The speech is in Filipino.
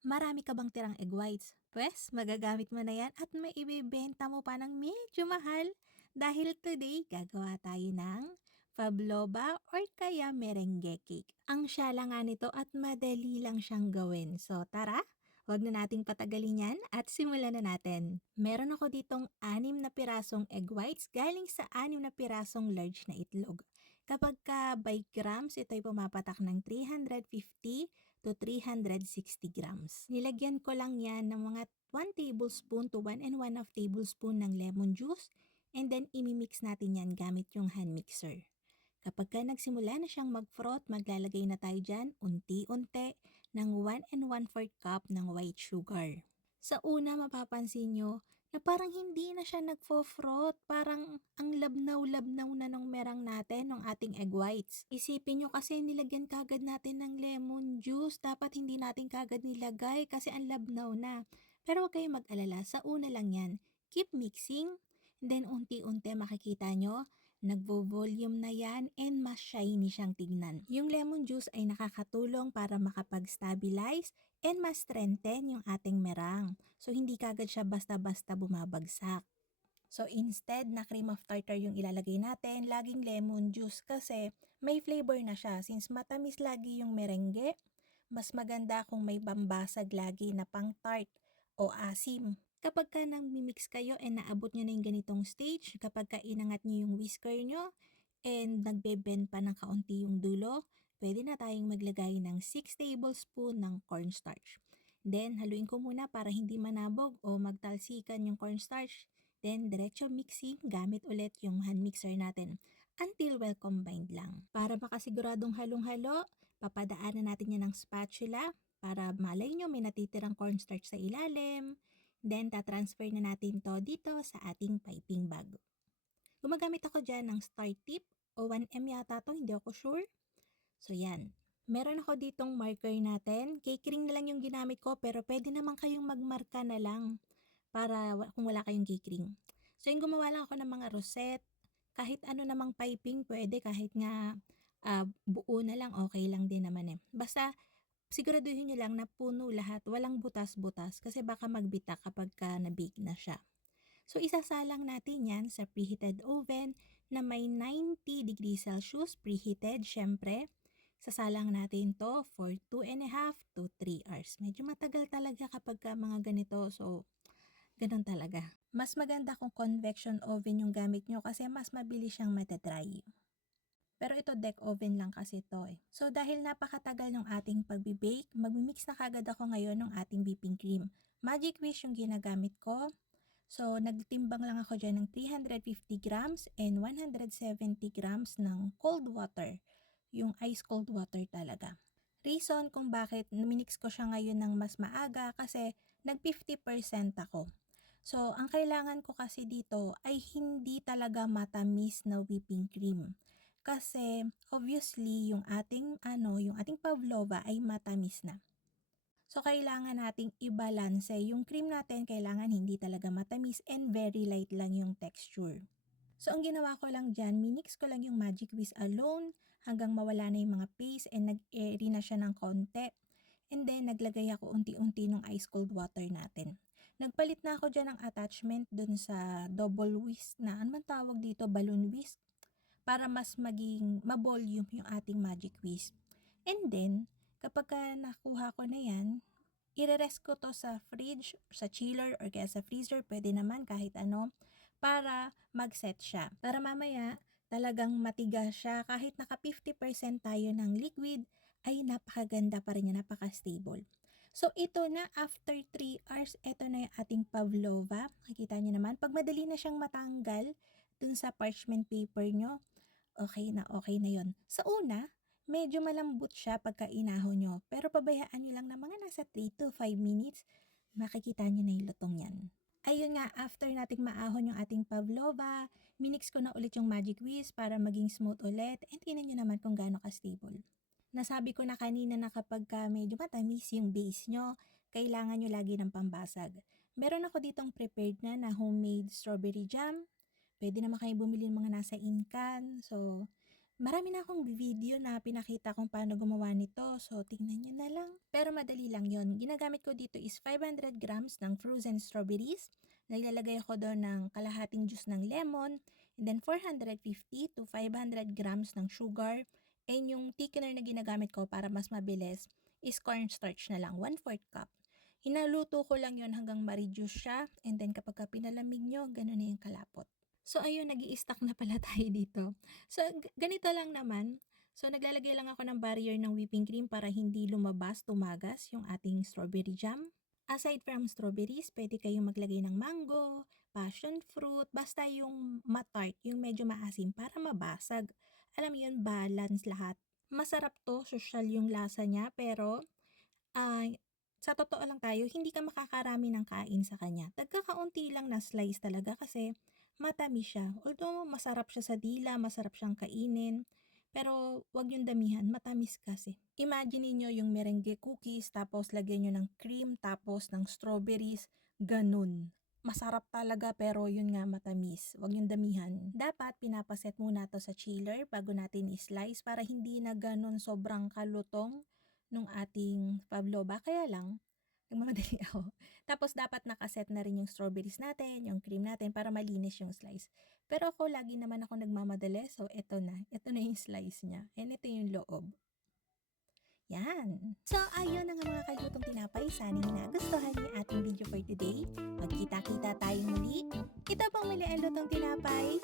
Marami ka bang tirang egg whites? Pwes, magagamit mo na yan at may ibibenta mo pa ng medyo mahal. Dahil today, gagawa tayo ng pavlova or kaya merengue cake. Ang syala nga nito at madali lang siyang gawin. So tara, wag na nating patagalin yan at simulan na natin. Meron ako ditong 6 na pirasong egg whites galing sa 6 na pirasong large na itlog. Kapag ka by grams, ito ay pumapatak ng 350 to 360 grams. Nilagyan ko lang yan ng mga 1 tablespoon to 1 tablespoon ng lemon juice and then imimix natin yan gamit yung hand mixer. Kapag ka nagsimula na siyang mag-froth, maglalagay na tayo dyan unti-unti ng 1 cup ng white sugar. Sa una mapapansin nyo na parang hindi na siya nagfo-froth, parang ang labnaw-labnaw na ng merang natin, ng ating egg whites. Isipin nyo kasi nilagyan kagad natin ng lemon juice, dapat hindi natin kagad nilagay kasi ang labnaw na. Pero huwag kayong mag-alala, sa una lang yan. Keep mixing, then unti-unti makikita nyo, nagvo-volume na yan and mas shiny siyang tignan. Yung lemon juice ay nakakatulong para makapag-stabilize and mas strengthen yung ating merang. So hindi kagad siya basta-basta bumabagsak. So instead na cream of tartar yung ilalagay natin, laging lemon juice kasi may flavor na siya. Since matamis lagi yung merengue, mas maganda kung may pambasag lagi na pang tart o asim. Kapag ka nang mimix kayo and naabot nyo na yung ganitong stage, kapag ka inangat nyo yung whisker nyo and nagbe-bend pa ng kaunti yung dulo, pwede na tayong maglagay ng 6 tablespoon ng cornstarch. Then, haluin ko muna para hindi manabog o magtalsikan yung cornstarch. Then, diretso mixing gamit ulit yung hand mixer natin until well combined lang. Para makasiguradong halong-halo, papadaanan natin yan ng spatula para malay nyo may natitirang cornstarch sa ilalim. Then, tatransfer na natin to dito sa ating piping bag. Gumagamit ako dyan ng star tip o 1M yata to, hindi ako sure. So, yan. Meron ako ditong marker natin. Cake ring na lang yung ginamit ko pero pwede naman kayong magmarka na lang para kung wala kayong cake ring. So, yung gumawa lang ako ng mga rosette. Kahit ano namang piping pwede, kahit nga buo na lang, okay lang din naman eh. Basta, siguraduhin nyo lang na puno lahat, walang butas-butas kasi baka magbitak kapag ka na-bake na siya. So isasalang natin yan sa preheated oven na may 90 degrees Celsius preheated syempre. Sasalang natin to for 2.5 to 3 hours. Medyo matagal talaga kapag ka mga ganito, so ganun talaga. Mas maganda kung convection oven yung gamit nyo kasi mas mabilis siyang matadry. Pero ito deck oven lang kasi ito eh. So dahil napakatagal ng ating pagbe-bake, magmi-mix na kagad ako ngayon ng ating whipping cream. Magic Whisk yung ginagamit ko. So nagtimbang lang ako dyan ng 350 grams and 170 grams ng cold water. Yung ice cold water talaga. Reason kung bakit minix ko siya ngayon ng mas maaga kasi nag 50% ako. So ang kailangan ko kasi dito ay hindi talaga matamis na whipping cream. Kasi obviously yung ating pavlova ay matamis na. So kailangan nating i-balance yung cream natin, kailangan hindi talaga matamis and very light lang yung texture. So ang ginawa ko lang dyan, minix ko lang yung Magic Whisk alone hanggang mawala na yung mga paste and nag-airy na siya ng konti. And then naglagay ako unti-unti ng ice cold water natin. Nagpalit na ako dyan ng attachment dun sa double whisk na, ano man tawag dito, balloon whisk, para mas maging ma-volume yung ating Magic Whisk. And then, kapag nakuha ko na yan, i-rest ko to sa fridge, sa chiller, or kaya sa freezer, pwede naman kahit ano, para mag-set siya. Para mamaya, talagang matigas siya, kahit naka 50% tayo ng liquid, ay napakaganda pa rin niya, napaka-stable. So, ito na, after 3 hours, ito na yung ating pavlova. Nakikita niyo naman, pag madali na siyang matanggal dun sa parchment paper nyo, okay na yon. Sa una, medyo malambot siya pagka inahon nyo, pero pabayaan nyo lang na mga nasa 3 to 5 minutes, makikita nyo na yung lutong yan. Ayun nga, after nating maahon yung ating pavlova, minix ko na ulit yung Magic Whisk para maging smooth ulit, and tingnan nyo naman kung gaano ka-stable. Nasabi ko na kanina na kapag medyo matamis yung base nyo, kailangan nyo lagi ng pambasag. Meron ako ditong prepared na homemade strawberry jam. Pwede naman kayo bumili ng mga nasa in can. So, Marami na akong video na pinakita kung paano gumawa nito. So, tingnan nyo na lang. Pero madali lang yon. Ginagamit ko dito is 500 grams ng frozen strawberries. Naglalagay ako doon ng kalahating juice ng lemon. And then 450 to 500 grams ng sugar. And yung thickener na ginagamit ko para mas mabilis is cornstarch na lang, 1/4 cup. Hinaluto ko lang yon hanggang ma-reduce siya. And then kapag pinalamig nyo, ganun na yung kalapot. So ayun, nag-i-stack na pala tayo dito. So ganito lang naman. So naglalagay lang ako ng barrier ng whipping cream para hindi lumabas, tumagas yung ating strawberry jam. Aside from strawberries, pwede kayong maglagay ng mango, passion fruit, basta yung matart, yung medyo maasim para mabasag. Alam mo yun, balance lahat. Masarap to, social yung lasa niya, pero sa totoo lang tayo, hindi ka makakarami ng kain sa kanya. Tagkakaunti lang na slice talaga kasi matamis siya. Although masarap siya sa dila, masarap siyang kainin, pero wag yung damihan, matamis kasi. Imagine niyo yung merengue cookies, tapos lagyan nyo ng cream, tapos ng strawberries, ganun. Masarap talaga pero yun nga matamis. Wag yung damihan. Dapat pinapaset muna to sa chiller bago natin i-slice para hindi na ganun sobrang kalutong nung ating pavlova. Kaya lang, nagmamadali ako. Tapos dapat nakaset na rin yung strawberries natin, yung cream natin para malinis yung slice. Pero ako lagi naman ako nagmamadali, so eto na. Ito na yung slice niya. And ito yung loob. Yan. So, ayun na nga mga kalutong tinapay. Sana nagustuhan niyo yung ating video for today. Magkita-kita tayong muli. Ito pong muli ang lutong tinapay.